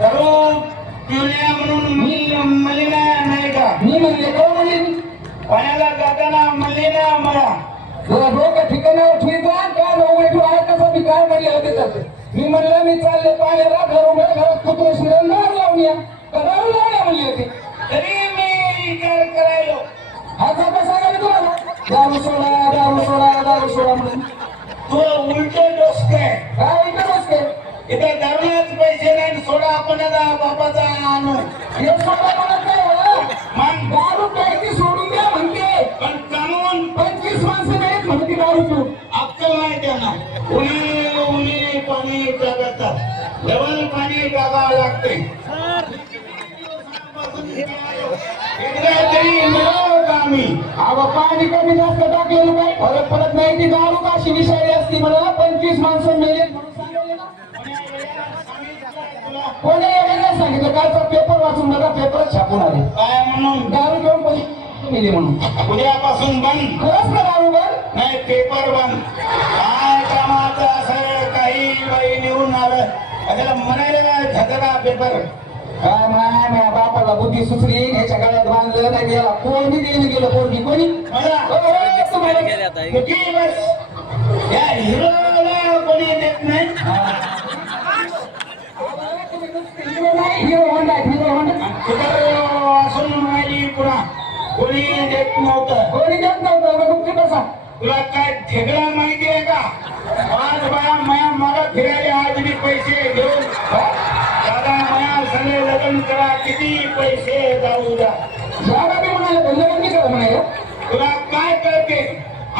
दारू पिवल्या म्हणून म्हणली नाही का? मी म्हणले कोण म्हणले मी पाण्याला जाताना म्हणली ना मला डोकं ठिकाणावर ठेवा का नववे ठेवा कसं मी काय म्हणले होते तसं मी म्हणलं मी चालले पाण्याला घरात कुत्र शिरण दारू लावून या दारू लावण्या म्हणली होती तरी मी विचार करायलो हा कसं सांगायला तुम्हाला दारू सोडा म्हणून तू उलट डोसके काय इकडे बसते इथे दारूलाच पैसे नाही सोडा आपण बापाचा आणू हे सोडा म्हणत नाही हो. मग दारू प्यायची सोडून द्या म्हणते पण कानून 25 माणसं नाहीत म्हणते दारू तू अक्कल नाही त्यांना उन्ही पाणी टाकतात डबल पाणी टाकावं लागते एकदा तरी मिळालं का आम्ही अगं पाणी कमी जास्त टाकलेलं काही फरक पडत नाही ती दारू काशी विषारी असती म्हणून 25 माणसं मेले म्हणून सांगितलं ना कोणी नाही सांगितलं कालचा पेपर वाचून बघा पेपर छापून आले काय म्हणून दारू घेऊन पैसे मेले म्हणून उद्यापासून बंद खरंच का दारू बंद नाही पेपर बंद काय कामाचं असं काही बाई निवडून आलं त्याला म्हणायला झटका पेपर काय माझ्या बापाला बुद्धी सुचली ह्याच्या गळ्यात बांधलं नाही गेला कोण बी देऊन गेलं कोणी कोणी मला तुम्हाला किती बस या हिरोला कोणी देत नाही हिरो होंडा कुठं असून म्हणाली पुन्हा कोणी देत नव्हतं कोणी देत नव्हतं तुमची कसा तुला काय ठेगडा माहिती आहे का आज बाया माया मला फिरायला आज मी पैसे घेऊन दादा माया सगळे लग्न करा किती पैसे जाऊ द्या जागा बी म्हणाले लग्न मी करा म्हणाले तुला काय कळते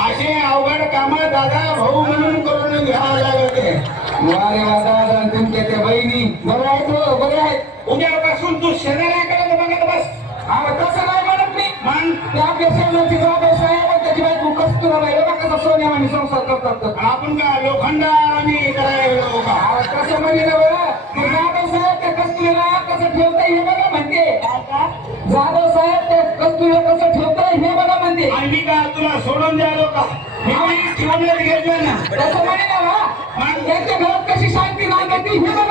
असे अवघड काम दादा भाऊ म्हणून करून घ्यावं लागते वारे वा दादा तुमच्या त्या बहिणी बरं आहेत हो बरे आहेत उद्यापासून तू शेजाऱ्याकडे बघत बस तसं नाही म्हणत मी मग त्या पेशंटची बाबा साहेब त्याची बायको कस्तुराबाई बघा कसं सोन्यावानी संसार करतात आपण का लोखंड आणि करायला का कसं म्हणले ना बघा जाधव साहेब त्या कस्तुरीला कसं ठेवता हे बघा म्हणते जाधव साहेब त्या कस्तुरीला कसं ठेवता हे बघा म्हणते आणि मी का तुला सोडून द्यालो का मी ठेवून घेतलं ना तसं म्हणे ना त्यांच्या घरात कशी शांती नाही हे बघा